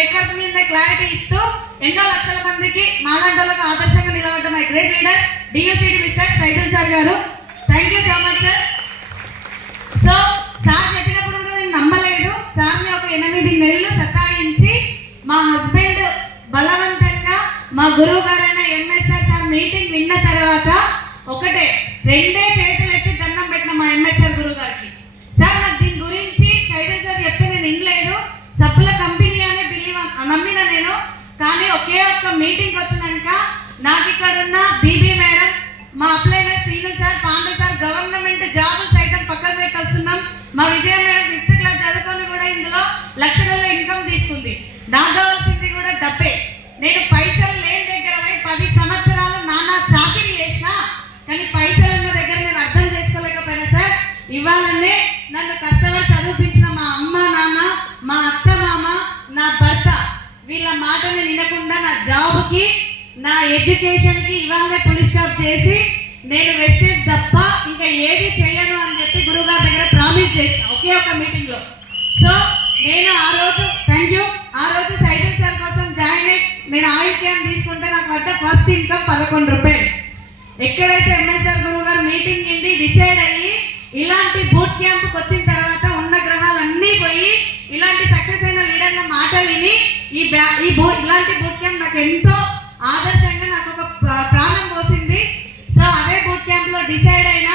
Network మీద clarity ఇస్తూ ఎన్నో లక్షల మందికి మాలాంటోళ్ళకు ఆదర్శంగా నిలబడ్డ మై గ్రేట్ లీడర్ డియూసిడి మిస్టర్ సైదుల్ సార్ గారు. Thank you so much sir. So sir చెప్పినప్పుడు కూడా నేను నమ్మలేదు. సార్ని ఒక 8 నెలలు సతాయించి మా హస్బెండ్ బలవంతంగా మా గురువు గారైన ఎంఎస్ఆర్ సార్ మీటింగ్ విన్న తర్వాత ఒకటే 2 చేతులు ఎత్తి దండం పెట్టిన మా ఎంఎస్ఆర్ గురువు గారికి. సార్ నాకు దీని గురించి సైదుల్ సార్ చెప్తే నేను వినలేదు, సబ్బుల కంపెనీ అనే నమ్మిన నేను. కానీ ఒకే ఒక్క మీటింగ్ వచ్చినాక నాకు ఇక్కడ ఉన్న బీబీ మేడం, మా అప్లైనర్ Sreenu sir, Pandu sir government జాబులు సైతం పక్కన పెట్టి వస్తున్నాం. మా విజయ మేడం 5th క్లాస్ చదువుకొని కూడా ఇందులో లక్షలలో ఇన్కమ్ తీసుకుంది. నాకు కావాల్సింది కూడా డబ్బే. నేను పైసలు లేని దగ్గర 10 సంవత్సరాలు నానా చాకిరీ చేసినా, కానీ పైసలు ఉన్న దగ్గర నేను అర్థం చేసుకోలేకపోయినా సార్. ఇవాళనే నన్ను కష్టపడి చదివించిన మా అమ్మ నాన్న, మా అత్త మామ, నా భర్త వీళ్ళ మాటని వినకుండా నా జాబ్కి, నా ఎడ్యుకేషన్కి ఇవాళనే పులి స్టాప్ చేసి నేను వెస్టేజ్ తప్ప ఇంకా ఏది చేయను అని చెప్పి గురువుగారి దగ్గర ప్రామిస్ చేసిన ఒకే ఒక మీటింగ్లో. సో నేను ఆ రోజు థ్యాంక్ యూ, ఆ రోజు సైదుల్ సార్ కోసం జాయిన్ అయ్యి నేను ఆయిల్ క్యాన్ తీసుకుంటే నాకు పడ్డ ఫస్ట్ ఇన్కమ్ 11 రూపాయలు. ఎక్కడైతే ఎంఎస్ఆర్ గురువు గారు మీటింగ్ ఇండి డిసైడ్ అయ్యి ఇలాంటి బూట్ క్యాంప్కి వచ్చిన తర్వాత ఉన్న గ్రహాలన్నీ పోయి ఇలాంటి సక్సెస్ అయిన లీడర్ల మాటలు విని ఇలాంటి బూట్ క్యాంప్ నాకు ఎంతో ఆదర్శంగా నాకు ఒక ప్రాణం పోసింది. సో అదే బూట్ క్యాంప్ లో డిసైడ్ అయిన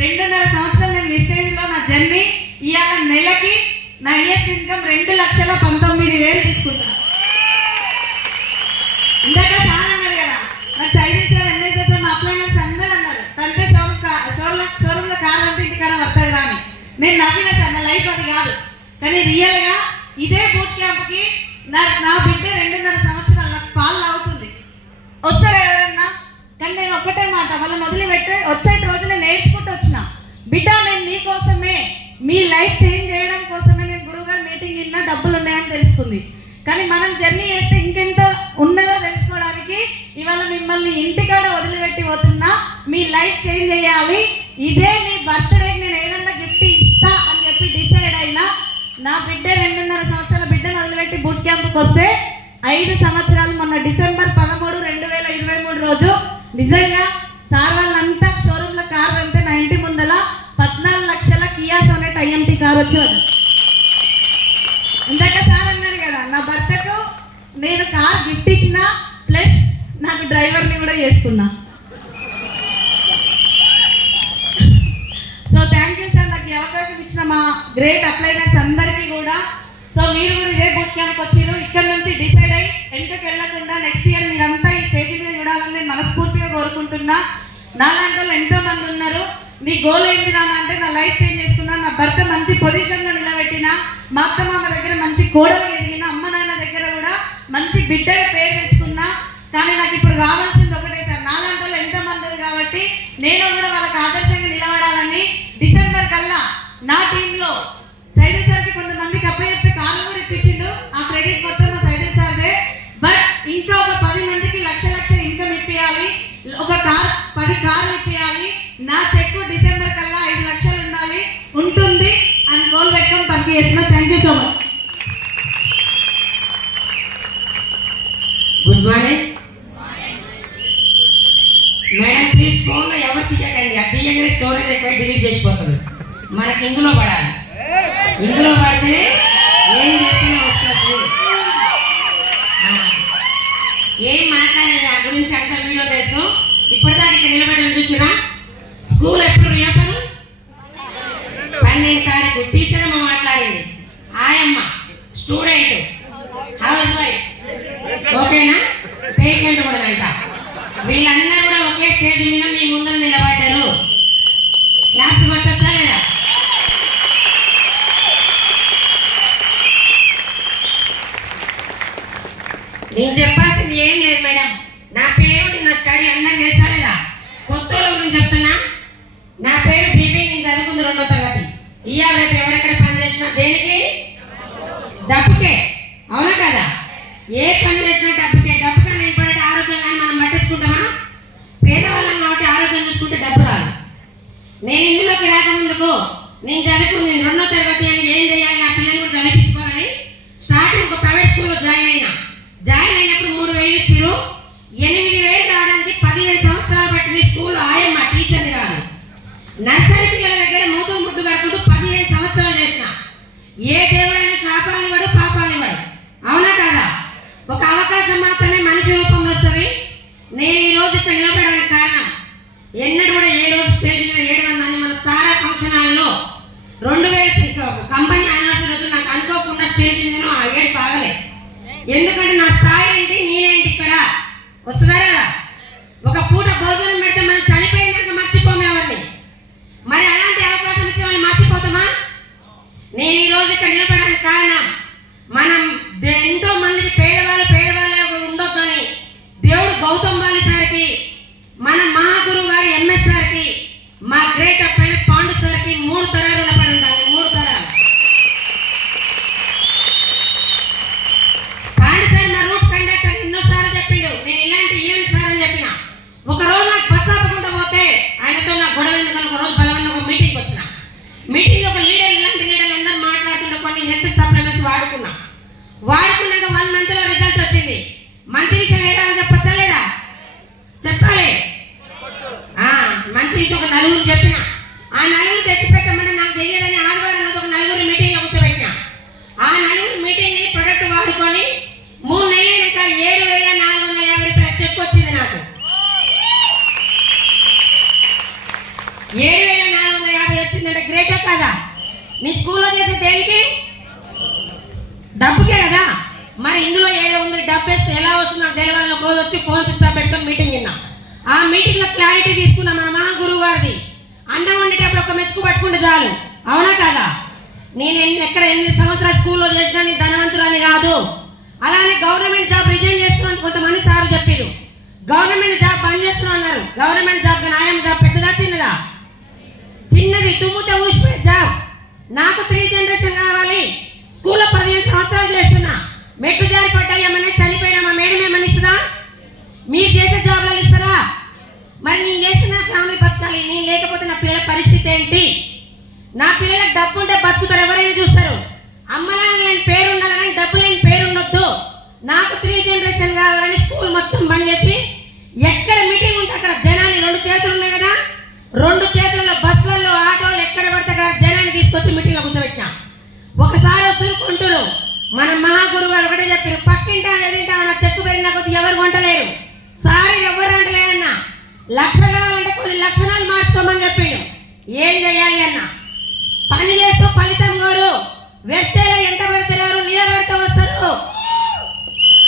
2.5 సంవత్సరాలు నేను విషయంలో నా జర్నీ. ఇవాళ నెలకి నా ఇయర్స్ ఇన్కమ్ 2,19,000 తీసుకుంటాను. ఇందాక సార్ అన్నాడు కదా, నాకు సైదుల్ సార్ ఎంఎస్ఆర్ సార్ మా అప్లైనర్స్ అందరూ అన్నారు తంతే షోరూంలో కారు అంతా ఇంటికాడ వస్తుంది రాని. నేను నవ్విన సార్, నా లైఫ్ అది కాదు. కానీ రియల్గా ఇదే బూట్ క్యాంప్కి నా బిడ్డ 2.5 సంవత్సరాలు నాకు పాలు అవుతుంది. వస్తారు ఎవరన్నా, కానీ నేను ఒక్కటే మాట వాళ్ళని వదిలిపెట్టి వచ్చేటి రోజు నేను నేర్చుకుంటూ వచ్చిన బిడ్డ నేను మీకోసమే, మీ లైఫ్ చేంజ్ చేయడం కోసమే నేను గురువుగారు మీటింగ్ విన్నా డబ్బులు ఉన్నాయని తెలుస్తుంది. కానీ మనం జర్నీ చేస్తే ఇంకెంతో ఉన్నదో తెలుసుకోవడానికి ఇవాళ మిమ్మల్ని ఇంటికాడ వదిలిపెట్టి పోతున్నా. మీ లైఫ్ చేంజ్ చేయాలి, ఇదే మీ బర్త్డేకి నేను ఏదన్నా గిఫ్ట్ ఇస్తా అని చెప్పి డిసైడ్ అయినా నా బిడ్డ 2.5 సంవత్సరాల బిడ్డను వదిలిపెట్టి బూట్ క్యాంప్కి వస్తే 5 సంవత్సరాలు మొన్న డిసెంబర్ 13, 2023 రోజు నిజంగా సార్ వాళ్ళంతా షోరూంలో కారు అంతే నా ఇంటి ముందల 14 లక్షల కియా సోనెట్ ఐఎంటీ కారు వచ్చేవాడు. ఇందాక సార్ అన్నాడు కదా, నా భర్తకు నేను కార్ గిఫ్ట్ ఇచ్చిన ప్లస్ నాకు డ్రైవర్ని కూడా చేసుకున్నా. సో థ్యాంక్ యూ సార్, నాకు ఈ అవకాశం ఇచ్చిన మా గ్రేట్ అప్లైనర్స్ అందరికీ కూడా. సో మీరు కూడా ఇదే బూట్ క్యాంప్కి వచ్చారు, ఇక్కడ నుంచి డిసైడ్ అయ్యి వెనుకకి వెళ్ళకుండా నెక్స్ట్ ఇయర్ మీరంతా ఈ స్టేజ్ మీద చూడాలని నేను మనస్ఫూర్తిగా కోరుకుంటున్నా. నాలాంటి వాళ్ళు ఎంతో మంది ఉన్నారు. నీ గోల్ ఏంటి నాన్న అంటే నా లైఫ్ చేంజ్ చేసుకున్నా, నా భర్త మంచి పొజిషన్లో నిలబెట్టిన, మా అత్త మామ దగ్గర మంచి కోడలు ఎదిగిన, అమ్మ నాన్న దగ్గర కూడా మంచి బిడ్డగా పేరు తెచ్చుకున్నా. కానీ నాకు ఇప్పుడు కావాల్సింది ఒకటే సార్, నాలాంటి వాళ్ళు ఎంతో మంది కాబట్టి నేను కూడా వాళ్ళకి ఆదర్శంగా నిలబడాలని డిసెంబర్ కల్లా నా టీంలో సైదుల్ సార్కి కొంతమందికి అప్పచెప్పి కార్లు కూడా ఇప్పించిండు. ఆ క్రెడిట్ మొత్తం మా సైదుల్ సార్దే. బట్ ఇంకా ఒక 10 మందికి లక్ష ఇన్కమ్ ఇప్పియాలి, ఒక 10 కార్లు ఇప్పియాలి. నా చెక్కు డిసెంబర్ కల్లా 5 లక్షలు ఉండాలి, ఉంటుంది అని గోల్ పెట్టుకొని పని చేసిన. Thank you so much. Good morning madam. Please ఫోన్లో ఎవరు తీయకండి, అది తీయగానే స్టోరేజ్ ఎక్కువ డిలీట్ చేసిపోతుంది. మనకి ఇందులో పడాలి, ఇందులో పడితేనే ఏం చేస్తూనే వస్తుంది. ఏం మాట్లాడేది ఆ గురించి అంత వీడియో తెలుసు. ఇప్పటిదాకా ఇక్కడ నిలబడి చూసినా స్కూల్ ఎప్పుడు రియోపెన్ 12వ తారీఖు. టీచర్ అమ్మ మాట్లాడింది, ఆయమ్మ, స్టూడెంట్, హౌస్ వైఫ్, ఓకేనా, పేషెంట్ కూడా అంట. వీళ్ళందరూ కూడా ఒకే స్టేజ్ మీద మీ ముందర నిలబడ్డారు. క్లాస్ కొట్టొచ్చా లేదా? నేను చెప్పాల్సింది ఏం లేదు మేడం. నా పేరు, నా స్టడీ అందరూ తెలుసా లేదా? కొత్త గురించి చెప్తున్నా. నా పేరు బీబీ, నేను చదువుకుంది 2వ తరగతి. ఇవాళ రేపు ఎవరెక్కడ పని చేసినా దేనికి? డబ్బుకే, అవునా కదా? ఏ పని చేసినా డబ్బుకే. డబ్బు కానీ ఇంపార్టెంట్, ఆరోగ్యం కానీ మనం పట్టించుకుంటామా? పేదవాళ్ళం కాబట్టి ఆరోగ్యం చూసుకుంటే డబ్బు రాదు. నేను ఇందులోకి రాకముందుకు నేను చదువుకుని 2వ తరగతి అని ఏం చేయాలి, నా పిల్లలు కూడా చదివించుకోవాలని స్టార్టింగ్ ఒక ప్రైవేట్ స్కూల్లో జాయిన్ అయినప్పుడు 3,000 ఇచ్చారు. 8,000 రావడానికి 15 సంవత్సరాలు పట్టింది. స్కూల్ ఆయమ్మ టీచర్ని కాదు. నర్సరీ పిల్లల దగ్గర మూతు ముడ్డు కడుకుంటూ 15 సంవత్సరాలు చేసిన. ఏ దేవుడైనా శాపాలివాడు పాపాలివాడు, అవునా కాదా? ఒక అవకాశం మాత్రమే మనిషి రూపంలో వస్తుంది. నేను ఈ రోజు ఇక్కడ నిలబడడానికి కారణం, ఎన్నడూ కూడా ఏ రోజు స్టేజ్ మీద 700 మంది మన తారా ఫంక్షన్ హాల్లో 2000 కంపెనీ యానివర్సరీ రోజు నాకు అనుకోకుండా స్టేజ్ మీద ఆ ఏడు బాగలే. ఎందుకంటే నా స్థాయి ఏంటి, నేనేంటి ఇక్కడ వస్తున్నారా? ఒక పూట భోజనం పెడితే మనం చనిపోయినాక మర్చిపోము ఎవరిని. మరి అలాంటి అవకాశం ఇచ్చి వాళ్ళు మర్చిపోతామా? నేను ఈ రోజు ఇక్కడ నిలబడడానికి కారణం, మనం ఎంతో మందికి పేదవాళ్ళే ఉండొద్దని దేవుడు గౌతమ్ బాలి సార్కి, మన మహాగురువు గారి ఎంఎస్ సార్కి, మా గ్రేట్ అప్పైన పాండు సార్కి 3 తరాలు నిలబడి ఉంటాను. 3 తరాలు. పాండు సార్ నా రూట్ కండక్టర్ ఎన్నోసార్లు చెప్పిండు, నేను ఇలాంటి ఈవెంట్ సార్ అని చెప్పిన. ఒక రోజు నాకు బస్ ఆపకుండా పోతే ఆయనతో నాకు గొడవ ఎందుకని ఒక రోజు బలవన్న ఒక మీటింగ్కి వచ్చిన. మీటింగ్ ఒక లీడర్, ఇలాంటి లీడర్లు అందరూ మాట్లాడుతుంటే కొన్ని హెల్త్ సప్లిమెంట్స్ వాడుకున్నాక 1 month లో రిజల్ట్ వచ్చింది. మంచి విషయం ఏదో చెప్పచ్చా లేదా? చెప్పాలి. మంచి విషయం ఒక 4 చెప్పిన. ఆ 4 తెచ్చిపెట్టమంటే నాకు తెలియదని ఆదివారం ఒక 4 మీటింగ్లో కూర్చోబెట్టిన. ఆ 4 మీటింగ్ ప్రొడక్ట్ వాడుకొని 3 నెలలైనాక 7,450 చెక్ వచ్చింది నాకు. 7,450 వచ్చిందంటే గ్రేటే కదా? మీ స్కూల్లో చేసే దేనికి? డబ్బుకే కదా. మరి ఇందులో ఏదో ఉంది, డబ్బు వేస్తే ఎలా వస్తుంది నాకు తెలియాలని ఒక రోజు వచ్చి ఫోన్ సిస్టమ్ పెట్టుకొని మీటింగ్ విన్నాం. ఆ మీటింగ్లో క్లారిటీ తీసుకున్నాం. మన మహాగురువు గారిది అన్నం వండేటప్పుడు ఒక మెతుకు పట్టుకుంటే చాలు, అవునా కాదా? నేను ఎక్కడ 8 సంవత్సరాలు స్కూల్లో చేసినా నేను ధనవంతురాని కాదు. అలానే గవర్నమెంట్ జాబ్ రిజైన్ చేస్తున్నాను కొంతమంది సార్లు చెప్పారు. గవర్నమెంట్ జాబ్ బంద్ చేస్తున్నాం అన్నారు. గవర్నమెంట్ జాబ్ న్యాయం జాబ్ పెద్దదా చిన్నదా? చిన్నది, తుమ్ముతే ఊసిపోయే జాబ్. నాకు 3 జనరేషన్ కావాలి. స్కూల్లో 15 సంవత్సరాలు చేస్తున్నా. మెట్లు జారి పడ్డాయేమన్నా చనిపోయినా మా మేడం ఏమన్నా ఇస్తుందా? మీరు చేసే జాబ్లలో ఇస్తారా? మరి నేను చేసిన ఫ్యామిలీ బతకాలి, నేను లేకపోతే నా పిల్లల పరిస్థితి ఏంటి? నా పిల్లలకు డబ్బు ఉంటే బతుకుతారు, ఎవరైనా చూస్తారు. అమ్మలా లేని పేరు ఉండాలి కానీ డబ్బు లేని పేరు ఉండొద్దు. నాకు 3 జనరేషన్ కావాలని స్కూల్ మొత్తం బంద్ చేసి ఎక్కడ మీటింగ్ ఉంటే అక్కడ జనాన్ని 2 చేతులు ఉన్నాయి కదా, 2 చేతులలో బస్సులలో ఆటోలు ఎక్కడ పడితే అక్కడ జనాన్ని తీసుకొచ్చి మీటింగ్లో కూర్చోబెట్టినా. ఒకసారి వస్తువులు కొంటారు. మన మహాగురువు గారు ఒకటే చెప్పారు, పక్కింటా ఎదింటామన్న చెక్కు పెరిగిన కొద్ది ఎవరు వంటలేరు. సారీ ఎవరు వంటలేరన్నా. 1,00,000 కావాలంటే కొన్ని లక్షణాలు మార్చుకోమని చెప్పిండు. ఏం చేయాలి అన్న? పని చేస్తూ ఫలితం కోరు. వెస్టేలో ఎంత పెడతారు, నిలబెడితే వస్తారు.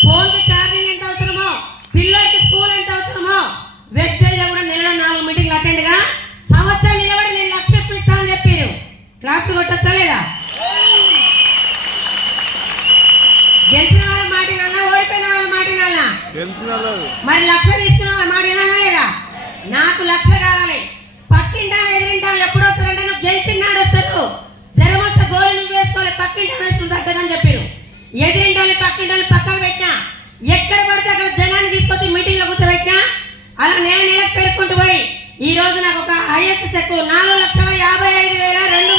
ఫోన్కి ఛార్జింగ్ ఎంత అవసరమో, పిల్లలకి స్కూల్ ఎంత అవసరమో, వెస్టేజ్లో కూడా నెలలో 4 మీటింగ్లు అటెండ్గా సంవత్సరం నిలబడి నేను 1,00,000 ఇప్పిస్తామని చెప్పారు. క్లాస్ కొట్టచ్చా లేదా? గెలిచిన వాళ్ళ మాట వినాలా, ఓడిపోయిన వాళ్ళ మాట వినాలా? మరి 1,00,000 తీసుకున్న వాళ్ళ మాట వినాలా లేదా? నాకు 1,00,000 కావాలి. పక్కింటా ఎదిరింటా ఎప్పుడు వస్తారంటే నువ్వు గెలిచినాడు వస్తారు. జ్వరం వస్తే గోలు నువ్వు వేసుకోవాలి, పక్కింటా వేసుకుని తగ్గదని చెప్పారు. ఎదిరింటాలి పక్కింటాలి పక్కకు పెట్టినా, ఎక్కడ పడితే అక్కడ జనాన్ని తీసుకొచ్చి మీటింగ్లో కూర్చోబెట్టినా. అలా నెలకు పెరుక్కుంటూ పోయి ఈ రోజు నాకు ఒక హైయెస్ట్ చెక్ 4,55,200.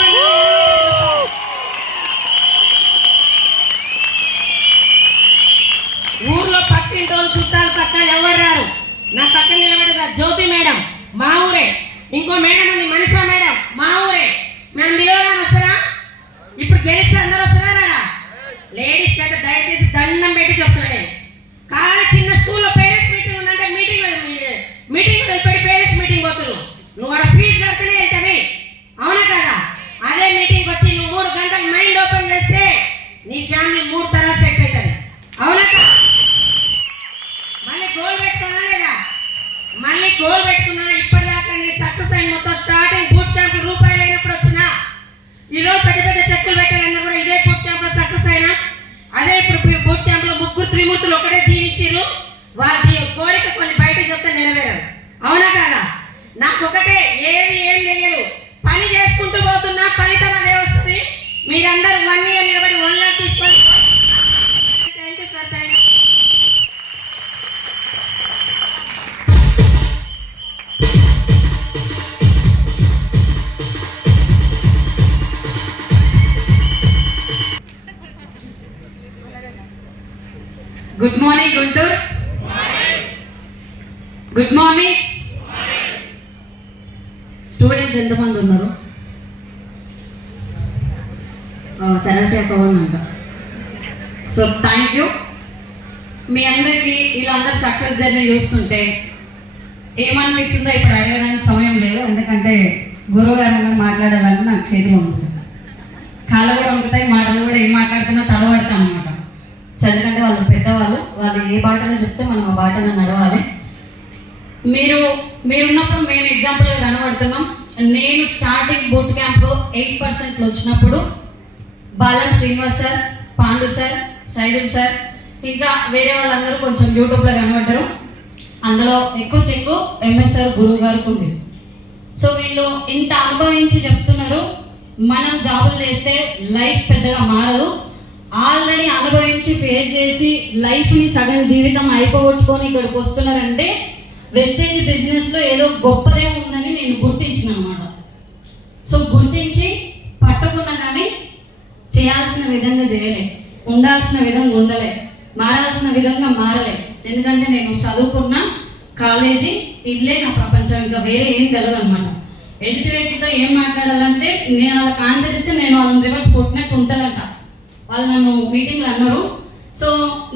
ఊర్లో పక్కింటోళ్ళు చుట్టాలు పక్కలు ఎవరు రారు. నా పక్కన నిలబడేది జ్యోతి మేడం, మా ఊరే. ఇంకో మేడం ఉంది మనీషా మేడం, మా ఊరే. మేము పిలవగానే వస్తారా? ఇప్పుడు గెలిస్తే అందరూ వస్తున్నారా? లేడీస్ అయితే దయచేసి దండం పెట్టి చెప్తున్నాను నేను. కావాలి చిన్న స్కూల్లో పేరెంట్స్ మీటింగ్ ఉందంటే మీటింగ్ వెళ్ళిపెట్టి పేరెంట్స్ మీటింగ్ పోతున్నారు. నువ్వు అక్కడ ఫీజు కడితేనే వెళ్తుంది, అవునా కదా? అదే మీటింగ్ వచ్చి నువ్వు 3 గంటలు మైండ్ ఓపెన్ చేస్తే నీ ఫ్యామిలీ 3 తరాలు సెట్ అవుతుంది, అవునా కదా? మళ్ళీ గోల్ పెట్టుకున్నా లేదా? మళ్ళీ గోల్ పెట్టుకున్నా. ఇప్పటిదాకా నీ సక్సెస్ అయిన మొత్తం స్టార్టింగ్ బూట్ క్యాంప్ రూపాయలు అయినప్పుడు వచ్చినా, ఈరోజు పెద్ద పెద్ద చెక్కులు పెట్టాలన్నా కూడా ఇదే బూట్ క్యాంప్ లో సక్సెస్ అయినా. అదే ఇప్పుడు బూట్ క్యాంప్ లో 3 త్రిమూర్తులు ఒకటే దీవించారు. వాళ్ళ కోరిక కొన్ని బయట చెప్తే నెరవేరదు, అవునా కదా? నాకు ఒకటే, ఏం తెలియదు, పని చేసుకుంటూ పోతున్నా, ఫలితం అదే వస్తుంది. మీరందరూ 1 year నిలబడి 1 lakh తీసుకొని thank you sir. Thank you. Good morning Guntur. Good morning. Students ఎంతమంది ఉన్నారు? సరస్వతి అంట. So thank you. మీ అందరికీ వీళ్ళందరూ సక్సెస్ జర్నీ చూస్తుంటే ఏమనిపిస్తుందో ఇప్పుడు అడగడానికి సమయం లేదు. ఎందుకంటే గురువు గారు అన్న మాట్లాడాలంటే నాకు చేతిలో ఉంటుంది, కాళ్ళు కూడా ఉంటాయి, మాటలు కూడా ఏం మాట్లాడుతున్నా తడబడతాం అనమాట. ఎందుకంటే వాళ్ళు పెద్దవాళ్ళు, వాళ్ళు ఏ బాటలో చెప్తే మనం ఆ బాటలో నడవాలి. మీరున్నప్పుడు మేము ఎగ్జాంపుల్గా కనబడుతున్నాం. నేను స్టార్టింగ్ బూట్ క్యాంప్లో 8% వచ్చినప్పుడు Balam Srinivas sir, Pandu sir, Saidul sir, ఇంకా వేరే వాళ్ళందరూ కొంచెం యూట్యూబ్లో కనబడ్డారు. అందులో ఎక్కువ చెక్కు ఎంఎస్ఆర్ గురువు గారికి ఉంది. సో వీళ్ళు ఇంత అనుభవించి చెప్తున్నారు, మనం జాబులు చేస్తే లైఫ్ పెద్దగా మారదు. ఆల్రెడీ అనుభవించి ఫేస్ చేసి లైఫ్ని సగం జీవితం అయిపోగొట్టుకొని ఇక్కడికి వస్తున్నారంటే వెస్టేజ్ బిజినెస్లో ఏదో గొప్పదే ఉందని నేను గుర్తించిన అనమాట. సో గుర్తించి పట్టుకున్నా కానీ చేయాల్సిన విధంగా చేయలే, ఉండాల్సిన విధంగా ఉండలే, మారాల్సిన విధంగా మారలే. ఎందుకంటే నేను చదువుకున్న కాలేజీ ఇల్లే నా ప్రపంచం, ఇంకా వేరే ఏం తెలియదు అనమాట. ఎదుటి వ్యక్తితో ఏం మాట్లాడాలంటే నేను వాళ్ళకి ఆన్సర్ ఇస్తే నేను వాళ్ళని రివర్స్ కొట్టినట్టు ఉంటుందంట. వాళ్ళు నన్ను మీటింగ్లో అన్నారు. సో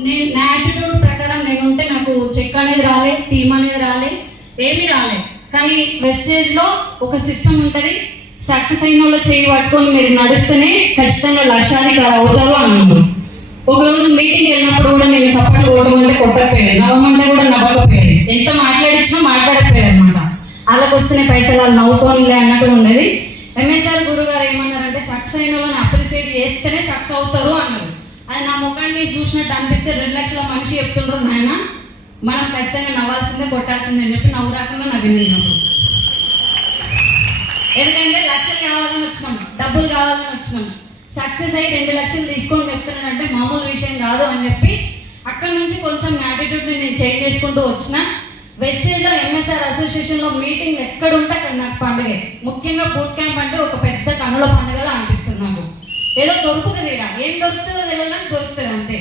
నేను నా యాటిట్యూడ్ ప్రకారం నేను ఉంటే నాకు చెక్ అనేది రాలే, టీమ్ అనేది రాలే, ఏమీ రాలే. కానీ వెస్టేజ్లో ఒక సిస్టమ్ ఉంటుంది, సక్సెస్ అయిన వాళ్ళు చేయి పట్టుకొని మీరు నడుస్తూనే ఖచ్చితంగా లక్ష్యాధికారి అవుతారు అన్నారు. ఒకరోజు మీటింగ్ వెళ్ళినప్పుడు కూడా నేను సపోర్ట్ కొట్టడం అంటే కొట్టకపోయేది, నవ్వమంటే కూడా నవ్వకపోయేది, ఎంత మాట్లాడించినా మాట్లాడకపోయేది అనమాట. వాళ్ళకి వస్తేనే పైసలు వాళ్ళు నవ్వుకోనిలే అన్నట్టు ఉండేది. ఎంఎస్ఆర్ గురువు గారు ఏమన్నారంటే సక్సెస్ అయిన వాళ్ళని అప్రిషియేట్ చేస్తేనే సక్సెస్ అవుతారు అన్నారు. అది నా ముఖాన్ని చూసినట్టు అనిపిస్తే 2 లక్షల మనిషి చెప్తుండ్రు, నాయన మనం ఖచ్చితంగా నవ్వాల్సిందే, కొట్టాల్సిందే అని చెప్పి నవ్వు రాకుండా నవ్వినప్పుడు. ఎందుకంటే లక్షలు కావాలని వచ్చినాం, డబ్బులు కావాలని వచ్చినాం. సక్సెస్ అయ్యి 2 లక్షలు తీసుకొని చెప్తున్నానంటే మామూలు విషయం కాదు అని చెప్పి అక్కడి నుంచి కొంచెం యాటిట్యూడ్ని నేను చేంజ్ చేసుకుంటూ వచ్చిన. వెస్టేజ్లో ఎంఎస్ఆర్ అసోసియేషన్లో మీటింగ్ ఎక్కడ ఉంటే అక్కడ నాకు పండుగే. ముఖ్యంగా బూట్ క్యాంప్ అంటే ఒక పెద్ద కనుల పండుగలా అనిపిస్తుంది నాకు. ఏదో దొరుకుతుంది, ఇక్కడ ఏం దొరుకుతుందో తెలియదు కానీ దొరుకుతుంది అంతే.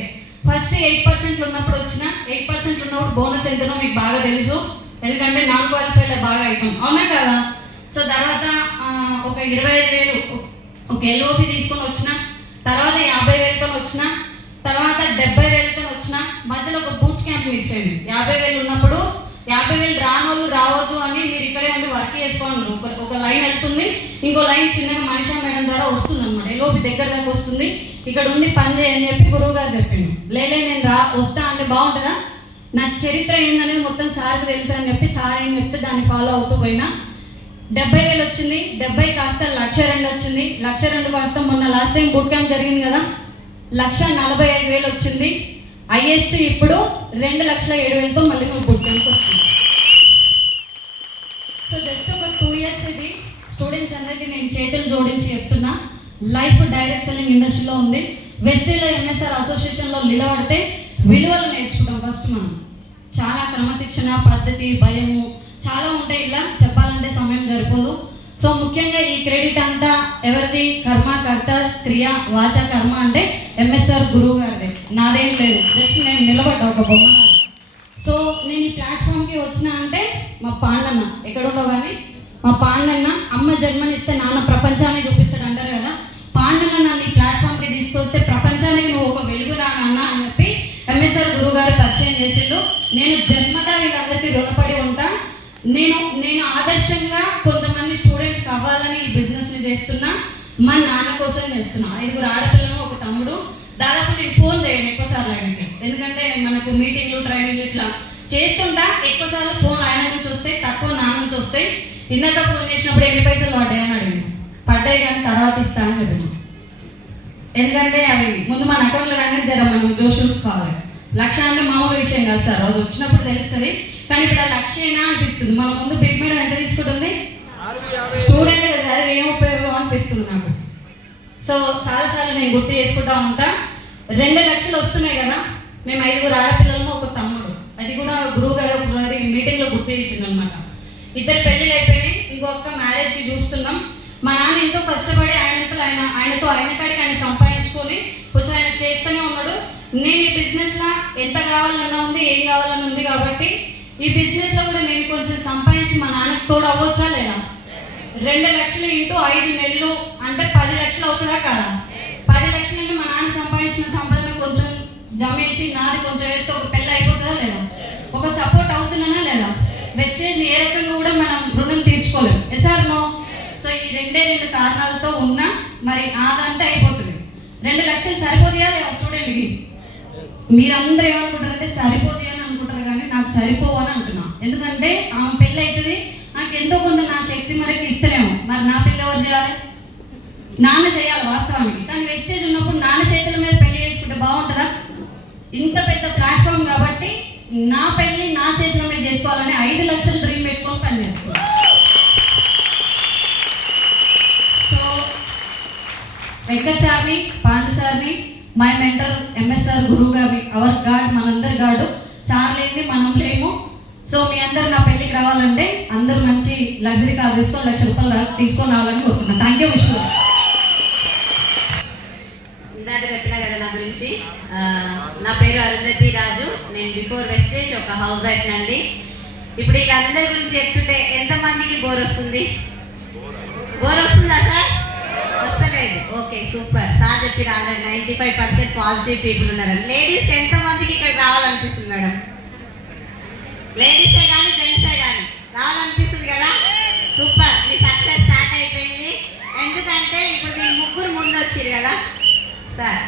ఫస్ట్ 8% ఉన్నప్పుడు వచ్చిన, 8% ఉన్నప్పుడు బోనస్ ఎంతనో మీకు బాగా తెలుసు, ఎందుకంటే నాన్ క్వాలిఫైడ్ బాగా అవుతాం, అవునా కదా. సో తర్వాత ఒక 25,000 ఒక ఎల్ఓపి తీసుకొని వచ్చిన, తర్వాత 50,000తో వచ్చిన, తర్వాత 70,000తో వచ్చిన. మధ్యలో ఒక బూట్ క్యాంప్ మిస్ అయింది. 50,000 ఉన్నప్పుడు 50,000 రానోళ్ళు రావద్దు అని మీరు ఇక్కడే ఉండి వర్క్ చేసుకోవాలి. ఒక లైన్ వెళ్తుంది, ఇంకో లైన్ చిన్నగా మనిషా మేడం ద్వారా వస్తుంది అనమాట. ఎల్ఓపి దగ్గర దాకా వస్తుంది, ఇక్కడ ఉండి పని చేయని చెప్పి గురువు గారు చెప్పిండు. లేలే నేను వస్తా అంటే బాగుంటుందా, నా చరిత్ర ఏందనేది మొత్తం సార్కి తెలుసు అని చెప్పి సార్ ఏం చెప్తే దాన్ని ఫాలో అవుతూ పోయినా. 70,000 వచ్చింది, 70 కాస్త 1,02,000 వచ్చింది, 1,02,000 కాస్త మొన్న లాస్ట్ టైం బూట్ క్యాంప్ జరిగింది కదా 1,45,000 వచ్చింది. హైయెస్ట్ ఇప్పుడు 2,07,000తో మళ్ళీ మేము బూట్ క్యాంప్కి వచ్చింది. సో జస్ట్ ఒక 2 ఇయర్స్ ఇది స్టూడెంట్స్ అందరికీ నేను చేతులు జోడించి చెప్తున్నా, లైఫ్ డైరెక్ట్ సెల్లింగ్ ఇండస్ట్రీలో ఉంది. వెస్టేజ్లో ఎంఎస్ఆర్ అసోసియేషన్లో నిలబడితే విలువలు నేర్చుకుంటాం. ఫస్ట్ మనం చాలా క్రమశిక్షణ, పద్ధతి, భయము చాలా ఉంటాయి. ఇలా చెప్పాలంటే సమయం సరిపోదు. సో ముఖ్యంగా ఈ క్రెడిట్ అంతా ఎవరిది? కర్మ, కర్త, క్రియ, వాచ, కర్మ అంటే ఎంఎస్ఆర్ గురువు గారిదే, నాదేం లేదు. జస్ట్ నేను నిలబడ్డా ఒక బొమ్మ. సో నేను ఈ ప్లాట్ఫామ్కి వచ్చిన అంటే మా పాండన్న ఎక్కడుండో కానీ, మా పాండన్న అమ్మ జన్మనిస్తే నాన్న ప్రపంచాన్ని చూపిస్తాడు అంటారు కదా. పాండన్న నన్ను ఈ ప్లాట్ఫామ్కి తీసుకొస్తే ప్రపంచానికి నువ్వు ఒక వెలుగు రానన్న అని చెప్పి ఎంఎస్ఆర్ గురువు గారు పరిచయం చేసిండు. నేను జన్మదా వీళ్ళందరికీ రుణపడి ఉంటా. నేను ఆదర్శంగా కొంతమంది స్టూడెంట్స్ అవ్వాలని ఈ బిజినెస్ని చేస్తున్నా. మా నాన్న కోసం చేస్తున్నా. 5 ఆడపిల్లలు, ఒక తమ్ముడు. దాదాపు నేను ఫోన్ చేయను ఎక్కువసార్లు ఆయనకి, ఎందుకంటే మనకు మీటింగ్లు, ట్రైనింగ్లు ఇట్లా చేస్తుంటా. ఎక్కువసార్లు ఫోన్ ఆయన నుంచి వస్తాయి, తక్కువ నా నుంచి వస్తాయి. ఇందాక ఫోన్ చేసినప్పుడు 8 పైసలు పడ్డాయి అని అడిగాను. పడ్డాయి కానీ తర్వాత ఇస్తానని చెప్పాను. ఎందుకంటే అవి ముందు మన అకౌంట్లో కానీ మనం చూసుకోవాలి. 1,00,000 అంటే మామూలు విషయం కాదు సార్, అది వచ్చినప్పుడు తెలుస్తుంది. కానీ ఇప్పుడు ఆ 1,00,000 అనిపిస్తుంది. మన ముందు బిగ్ మేడం ఎంత తీసుకుంటుంది, స్టూడెంట్ కదా, అది ఏం ఉపయోగం అనిపిస్తుంది నాకు. సో చాలాసార్లు నేను గుర్తు చేసుకుంటా ఉంటా. 2 లక్షలు వస్తున్నాయి కదా, మేము 5 ఆడపిల్లలము, ఒక తమ్ముడు. అది కూడా గురువు గారు ఒకసారి మీటింగ్లో గుర్తు చేసింది అనమాట. 2 పెళ్ళిళ్ళు అయిపోయినాయి, ఇంకొక మ్యారేజ్కి చూస్తున్నాం. మా నాన్న ఎంతో కష్టపడి ఆయనతో ఆయన కాడికి ఆయన సంపాదించుకొని కొంచెం ఆయన చేస్తూనే ఉన్నాడు. నేను ఈ బిజినెస్లో ఎంత కావాలన్నా ఉంది, ఏం కావాలన్నా ఉంది కాబట్టి ఈ బిజినెస్లో కూడా నేను కొంచెం సంపాదించి మా నాన్నకు తోడు అవ్వచ్చా లేదా? 2 లక్షలు ఇంటూ 5 నెలలు అంటే 10 లక్షలు అవుతుందా కాదా? 10 లక్షలు అంటే మా నాన్న సంపాదించిన సంపాదన కొంచెం జమేసి నాది కొంచెం వేస్తే ఒక పెళ్ళి అయిపోతుందా లేదా? ఒక సపోర్ట్ అవుతున్నానా లేదా? వెస్టేజ్ ఏ రకంగా కూడా మనం రుణం తీర్చుకోలేము. SR no? సో ఈ 2 కారణాలతో ఉన్నా మరి ఆదంటే అయిపోతుంది. 2 లక్షలు సరిపోతుందా లేదా స్టూడెంట్కి? మీరందరూ ఏమనుకుంటారంటే సరిపోతుంది అని అనుకుంటారు, కానీ నాకు సరిపోవు అని అంటున్నా. ఎందుకంటే ఆమె పెళ్ళి అవుతుంది, నాకు ఎంతో కొంత నా శక్తి మరికి ఇస్తలేము. మరి నా పెళ్ళి ఎవరు చేయాలి? నాన్న చేయాలి వాస్తవానికి. కానీ వెస్టేజ్ ఉన్నప్పుడు నాన్న చేతుల మీద పెళ్లి చేసుకుంటే బాగుంటుందా? ఇంత పెద్ద ప్లాట్ఫామ్ కాబట్టి నా పెళ్ళి నా చేతుల మీద చేసుకోవాలని 5 లక్షలు డ్రీమ్ పెట్టుకొని పనిచేస్తాను. సో వెంకట్ సార్ని, పాండు సార్ని, మై మెంటర్ ఎంఎస్ఆర్ గురువు గారిని, అవర్ గాడ్, మనందరి గాడు సార్ లేని మనం లేము. సో మీ అందరు నా పెళ్ళికి రావాలంటే అందరూ మంచి లగ్జరీ కార్ తీసుకొని 1 లక్ష రూపాయలు తీసుకొని రావాలని కోరుతున్నాను. Thank you Vishnu. ఇందాక చెప్పినా కదా నా గురించి. నా పేరు అరుంధతి రాజు. నేను బిఫోర్ వెస్టేజ్ ఒక హౌస్ వైఫ్ నండి. ఇప్పుడు వీళ్ళందరి గురించి చెప్తుంటే ఎంతమందికి బోర్ వస్తుంది? బోర్ వస్తుందా సార్? వస్తలేదు. Okay, super. సార్ చెప్పిన 95% పాజిటివ్ పీపుల్ ఉన్నారు. లేడీస్ ఎంతమందికి ఇక్కడ రావాలనిపిస్తుంది మేడం? లేడీసే కానీ జెంట్సే కానీ రావాలనిపిస్తుంది కదా? సూపర్. మీ సక్సెస్ స్టార్ట్ అయిపోయింది. ఎందుకంటే ఇప్పుడు మీరు 3 ముందు వచ్చారు కదా సార్.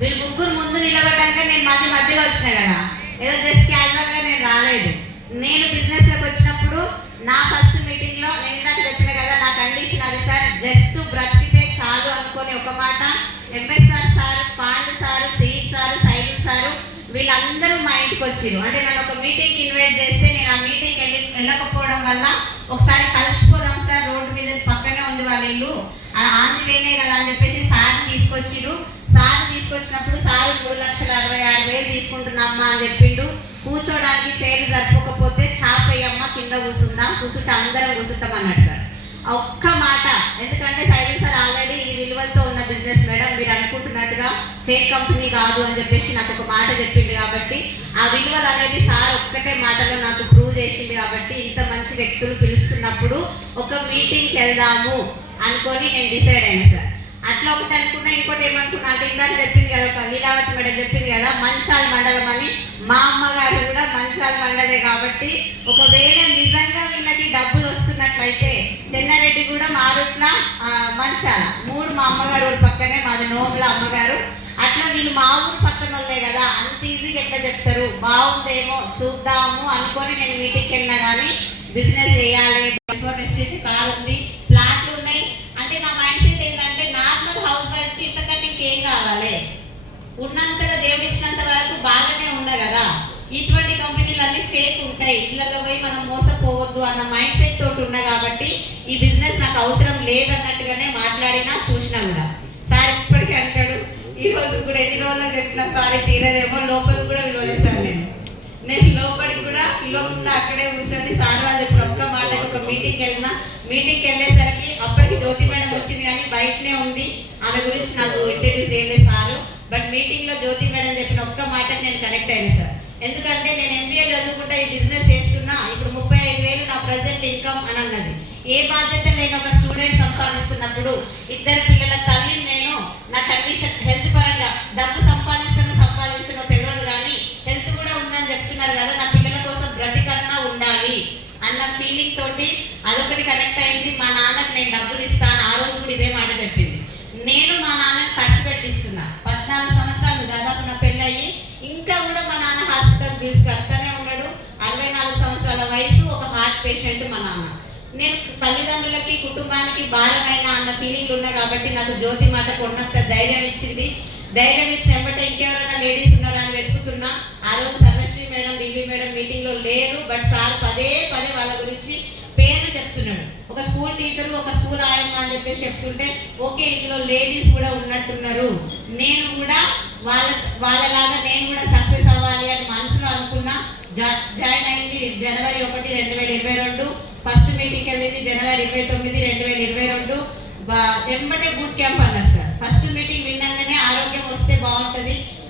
వీళ్ళు 3 ముందు నిలబడ్డాక నేను మధ్యలో వచ్చిన కదా. ఏదో జస్ట్ క్యాజువల్గా నేను రాలేదు. నేను బిజినెస్లోకి వచ్చినప్పుడు నా ఫస్ట్ మీటింగ్లో నేను ఇందాక చెప్పిన కదా, నా కండిషన్ అది సార్. జస్ట్ బ్రతికితే చాలు అనుకొని ఒక మాట. ఎంఎస్ఆర్ సార్, పాండు సారు, సీట్ సారు, సైలు సారు వీళ్ళందరూ మా ఇంటికి వచ్చారు. అంటే నన్ను ఒక మీటింగ్కి ఇన్వైట్ చేస్తే నేను ఆ మీటింగ్కి వెళ్ళకపోవడం వల్ల ఒకసారి కలిసిపోదాం సార్, రోడ్డు మీద పక్కనే ఉంది వాళ్ళ ఇల్లు, ఆంధ్రవేనే కదా అని చెప్పేసి సార్ని తీసుకొచ్చిరు. సార్ని తీసుకొచ్చినప్పుడు సారు 3,66,000 తీసుకుంటున్నామ్మా అని చెప్పిండు. కూర్చోడానికి చైర్లు సరిపోకపోతే చాపయ్యమ్మ కింద కూర్చుందాం, కూర్చుంటే అందరం కూర్చుంటాం అన్నాడు సార్. ఒక్క మాట. ఎందుకంటే సైలెంట్ సార్ ఆల్రెడీ ఈ విలువలతో ఉన్న బిజినెస్ మేడం, మీరు అనుకుంటున్నట్టుగా ఫేక్ కంపెనీ కాదు అని చెప్పేసి నాకు ఒక మాట చెప్పిండు. కాబట్టి ఆ విలువలు అనేది సార్ ఒక్కటే మాటలో నాకు ప్రూవ్ చేసింది. కాబట్టి ఇంత మంచి వ్యక్తులు పిలుస్తున్నప్పుడు ఒక మీటింగ్కి వెళ్దాము అనుకొని నేను డిసైడ్ అయినా సార్. అట్లా ఒకటి అనుకున్నా. ఇంకోటి ఏమనుకున్నా అంటే ఇందాక చెప్పింది కదా, ఒక లీలావతి మేడం చెప్పింది కదా మంచాల మండలం అని. మా అమ్మగారు కూడా మంచాల మండలే. కాబట్టి ఒకవేళ నిజంగా వీళ్ళకి డబ్బులు వస్తున్నట్లయితే చెన్నారెడ్డి కూడా మారుట్ల, మంచాల 3 మా అమ్మగారు ఊరు పక్కనే, మాది నోముల అమ్మగారు. అట్లా వీళ్ళు మా ఊరు పక్కన వాళ్ళే కదా, అంత ఈజీగా ఎట్లా చెప్తారు? బాగుందేమో చూద్దాము అనుకొని నేను మీటింగ్కి వెళ్ళినా కానీ బిజినెస్ చేయాలి. వెస్టేజ్ కార్ ఉంది, ప్లాట్లు ఉన్నాయి. అంటే నా మైండ్ సెట్ ఏంటంటే నార్మల్ హౌస్ వైఫ్కి ఇంతకంటే ఇంకేం కావాలి? ఉన్నంతలో దేవుడు ఇచ్చినంత వరకు బాగానే ఉన్నా కదా. ఇటువంటి కంపెనీలన్నీ ఫేక్ ఉంటాయి, ఇళ్ళలో పోయి మనం మోసపోవద్దు అన్న మైండ్ సెట్ తోటి ఉన్నా కాబట్టి ఈ బిజినెస్ నాకు అవసరం లేదన్నట్టుగానే మాట్లాడినా చూసినా కూడా. సార్ ఇప్పటికీ అంటాడు, ఈ రోజు కూడా ఎన్ని రోజులు చెప్పినా సారీ తీరదేమో, లోపల కూడా విలువలేసాను నేను లోపలికి కూడా పిలవకుండా అక్కడే కూర్చొని సార్ వాళ్ళు చెప్పిన ఒక్క మాటకి ఒక మీటింగ్కి వెళ్ళినా. మీటింగ్కి వెళ్ళేసరికి అప్పటికి జ్యోతి మేడం వచ్చింది కానీ బయటనే ఉంది. ఆమె గురించి నాకు ఇంట్రడ్యూస్ చేయలేదు సారు. బట్ మీటింగ్లో జ్యోతి మేడం చెప్పిన ఒక్క మాటకి నేను కనెక్ట్ అయ్యాను సార్. ఎందుకంటే నేను ఎంబీఏ చదువుకుంటా ఈ బిజినెస్ చేస్తున్నా, ఇప్పుడు 35,000 నా ప్రజెంట్ ఇన్కమ్ అని అన్నది. ఏ బాధ్యత నేను ఒక స్టూడెంట్ సంపాదిస్తున్నప్పుడు 2 పిల్లల తల్లిని నేను, నా కండిషన్ హెల్త్ పరంగా డబ్బు సంపాదించడో తెలియదు కానీ హెల్త్ కూడా ఉందని చెప్తున్నారు కదా, నా పిల్లల కోసం బ్రతికన్నా ఉండాలి అన్న ఫీలింగ్ తోటి అదొకటి కనెక్ట్ అయింది. మా నాన్నకి నేను డబ్బులు ఇస్తాను, ఆ రోజు కూడా ఇదే మాట చెప్పింది. నేను మా నాన్నని ఖర్చు పెట్టిస్తున్నా. 14 సంవత్సరాలు దాదాపు నా పెళ్ళయి ఇంకా కూడా మా నాన్న హాస్పిటల్ బిల్స్ కడతానే ఉన్నాడు. 64 సంవత్సరాల వయసు, ఒక హార్ట్ పేషెంట్ మా నాన్న. నేను తల్లిదండ్రులకి కుటుంబానికి భారమైన అన్న ఫీలింగ్ ఉన్నా కాబట్టి నాకు జ్యోతి మాట కొన్నంత ధైర్యం ఇచ్చింది. ధైర్యం ఇచ్చిన వెంబటే ఇంకెవరైనా లేడీస్ ఉన్నారా అని వెతుకుతున్నా. ఆ రోజు సర్వశ్రీ మేడం, బీబీ మేడం మీటింగ్లో లేరు. బట్ సార్ పదే వాళ్ళ గురించి పేర్లు చెప్తున్నాడు. ఒక స్కూల్ టీచరు, ఒక స్కూల్ ఆయమ్మ అని చెప్పేసి చెప్తుంటే ఓకే ఇందులో లేడీస్ కూడా ఉన్నట్టున్నారు. నేను కూడా వాళ్ళలాగా నేను కూడా సక్సెస్ అవ్వాలి అని మనసులో అనుకున్నా. జాయిన్ అయింది జనవరి 1, 2022. ఫస్ట్ మీటింగ్కి వెళ్ళింది జనవరి 29, 2022. వెంబటే బూట్ క్యాంప్ అన్నారు సార్. ఫస్ట్ మీటింగ్ విన్నాక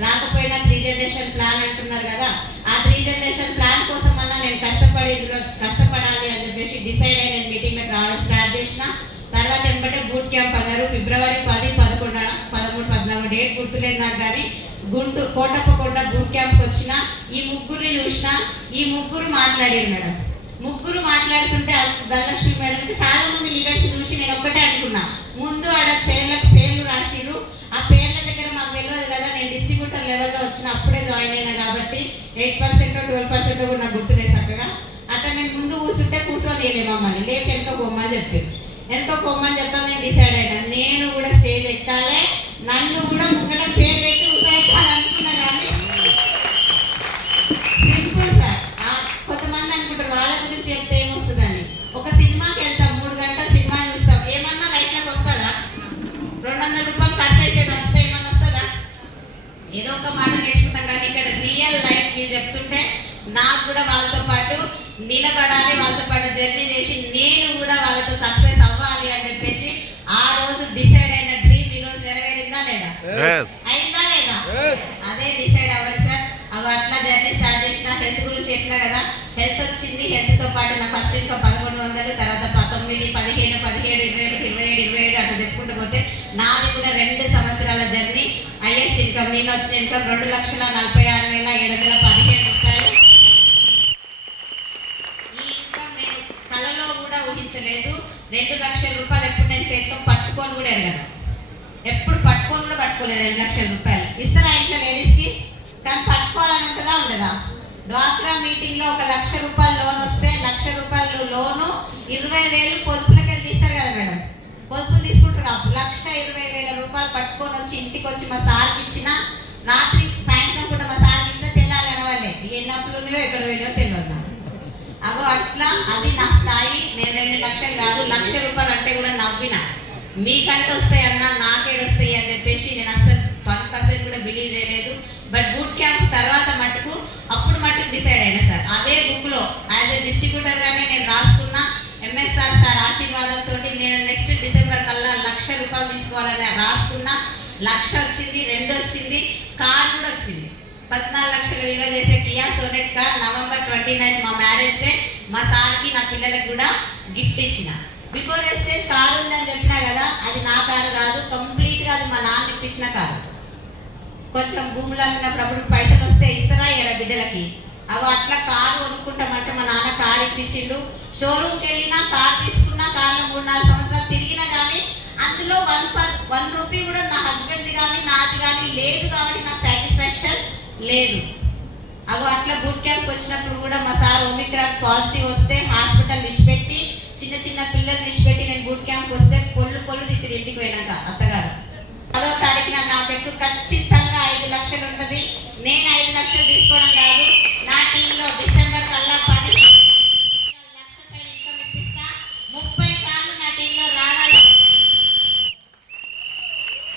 రాకపోయినా 3 జనరేషన్ ప్లాన్ అంటున్నారు కదా, ఆ 3 జనరేషన్ ప్లాన్ కోసం అన్నా నేను కష్టపడాలి అని చెప్పేసి డిసైడ్ అయ్యి నేను మీటింగ్లకు రావడం స్టార్ట్ చేసిన. తర్వాత వెంబటే బూట్ క్యాంప్ అన్నారు. ఫిబ్రవరి 10, 11, 13, 14 డేట్ గుర్తులేదు నాకు, కానీ కోటప్పకొండ బూట్ క్యాంప్కి వచ్చిన. ఈ ముగ్గురిని చూసిన, ఈ ముగ్గురు మాట్లాడారు మేడం. ముగ్గురు మాట్లాడుతుంటే ధనలక్ష్మి మేడంకి చాలా మంది లీడర్స్ చూసి నేను ఒక్కటే అనుకున్నా, ముందు ఆడ చైర్లకు పేర్లు రాసిరు, ఆ పేర్ల దగ్గర మాకు తెలియదు కదా, నేను డిస్ట్రిబ్యూటర్ లెవెల్లో వచ్చిన అప్పుడే జాయిన్ అయినా కాబట్టి 8% 12% కూడా నాకు గుర్తులేదు చక్కగా. అట్లా నేను ముందు కూర్చుంటే కూర్చొని మమ్మల్ని లేక వెనుక బొమ్మని చెప్పారు. వెనుక బొమ్మని చెప్పాను. నేను డిసైడ్ అయినా నేను కూడా స్టేజ్ ఎక్కాలి, నన్ను కూడా ముంగట పేరు పెట్టి కూర్చోెట్టాలనుకున్నా. కానీ సింపుల్ సార్. కొంతమంది అనుకుంటారు వాళ్ళ గురించి చెప్తే ఏమొస్తుందని. ఒక సినిమాకి వెళ్తాం, 3 గంటల సినిమా చూస్తాం, ఏమన్నా లైట్లకు వస్తుందా? 200 రూపాయలు ఖర్చు అయితే అంతా ఏమన్నా వస్తుందా? ఏదో ఒక మాట నేర్చుకుంటాం. కానీ ఇక్కడ రియల్ లైఫ్ మీరు చెప్తుంటే నాకు కూడా వాళ్ళతో పాటు నిలబడాలి, వాళ్ళతో పాటు జర్నీ చేసి నేను కూడా వాళ్ళతో సక్సెస్ అవ్వాలి అని చెప్పేసి ఆ రోజు డిసైడ్ అయిన డ్రీమ్ ఈ రోజు నెరవేరిందా లేదా? అయిందా లేదా? అదే డిసైడ్ అవ్వాలి సార్. అవి అట్లా జర్నీ స్టార్ట్ చేసిన. హెల్త్ గురించి చెప్పినా కదా, హెల్త్ వచ్చింది. హెల్త్తో పాటు నా ఫస్ట్ ఇన్కమ్ 1100, తర్వాత 19, 15, 17, 20, 27 అట్లా చెప్పుకుంటూ పోతే నాది కూడా 2 సంవత్సరాల జర్నీ. హైయెస్ట్ ఇన్కమ్ నిన్న వచ్చిన ఇన్కమ్ 2,46,715 రూపాయలు. ఈ ఇన్కమ్ నేను కలలో కూడా ఊహించలేదు. 2 లక్షల రూపాయలు ఎప్పుడు నేను చేతితో పట్టుకొని కూడా వెళ్ళాను. ఎప్పుడు పట్టుకొని కూడా పట్టుకోలేదు. 2 లక్షల రూపాయలు ఇస్తారా ఇంట్లో లేడీస్కి? కానీ పట్టుకోవాలని ఉంటుందా ఉండదా? డ్వాక్రా మీటింగ్లో 1 లక్ష రూపాయలు లోన్ వస్తే 1 లక్ష రూపాయలు లోను 20,000 పొదుపులకి వెళ్ళి తీస్తారు కదా మేడం. పొదుపులు తీసుకుంటారు. 1,20,000 రూపాయలు పట్టుకొని వచ్చి ఇంటికి వచ్చి మా సార్కి ఇచ్చిన. రాత్రి సాయంత్రం కూడా మా సార్కి ఇచ్చిన, తెల్లాలి అనవాళ్ళే ఎన్ని అప్పులు ఉన్నాయో ఎక్కడ పోయినాయో తెలియదు నాకు. అగో అట్లా అది నా స్థాయి. నేను 2 లక్షలు కాదు 1 లక్ష రూపాయలు అంటే కూడా నవ్విన. మీకంటే వస్తాయి అన్నా నాకేడు వస్తాయి అని చెప్పేసి నేను అసలు 1% కూడా బిలీవ్ చేయలేదు. బట్ బూట్ క్యాంప్ తర్వాత అప్పుడు మట్టుకు డిసైడ్ అయినా సార్. అదే బుక్లో యాజ్ ఎ డిస్ట్రిబ్యూటర్గానే నేను రాసుకున్నా. ఎంఎస్ఆర్ సార్ ఆశీర్వాదంతో నేను నెక్స్ట్ డిసెంబర్ కల్లా 1 లక్ష రూపాయలు తీసుకోవాలని రాసుకున్నా. 1 లక్ష వచ్చింది, 2 వచ్చింది, కార్ కూడా వచ్చింది. 14 లక్షలు విలువ చేసే కియా సోనెట్ కార్ November 29 మా మ్యారేజ్ డే మా సార్కి నా పిల్లలకు కూడా గిఫ్ట్ ఇచ్చిన. బిఫోర్ ఎస్టేజ్ కారు ఉందని చెప్పినా కదా, అది నా కారు కాదు, కంప్లీట్గా అది మా నాన్న ఇప్పించిన కారు. కొంచెం భూములు అమ్మినప్పుడు అప్పుడు పైసలు వస్తే ఇస్తారా ఎరా బిడ్డలకి. అవి అట్లా కారు కొనుక్కుంటామంటే మా నాన్న కారు ఇప్పించిండు. షోరూమ్కి వెళ్ళినా కారు తీసుకున్నా, కార్లో 3-4 సంవత్సరాలు తిరిగినా కానీ అందులో 1 రూపీ కూడా నా హస్బెండ్ది కానీ నాది కానీ లేదు. కాబట్టి నాకు సాటిస్ఫాక్షన్ లేదు. అవి అట్లా బూట్ క్యాంప్కి వచ్చినప్పుడు కూడా మా సార్ ఒమిక్రాన్ పాజిటివ్ వస్తే హాస్పిటల్ నిష్పెట్టి చిన్న పిల్లలు నిష్పెట్టి నేను బూట్ క్యాంప్కి వస్తే పొల్లు తిట్టి ఇంటికి పోయినాక అత్తగారు 10వ తారీఖున నా చెక్కు ఖచ్చితంగా 5 లక్షలు ఉంటుంది. నేను 5 లక్షలు తీసుకోవడం కాదు, నా టీంలో డిసెంబర్ కల్లా 10 లక్షల పైన ఇన్కమ్ ఇప్పిస్తా. 30 సార్లు నా టీంలో రావాలి.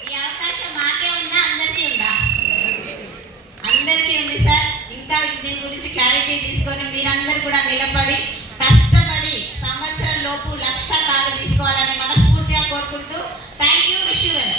ఈ అవకాశం మాకే ఉందా? అందరికీ ఉందా? అందరికీ ఉంది సార్. ఇంకా దీని గురించి క్లారిటీ తీసుకొని మీరందరూ కూడా నిలబడి కష్టపడి సంవత్సరం లోపు 1 లక్ష కారు తీసుకోవాలని మనస్ఫూర్తిగా కోరుకుంటూ thank you. Wish you well.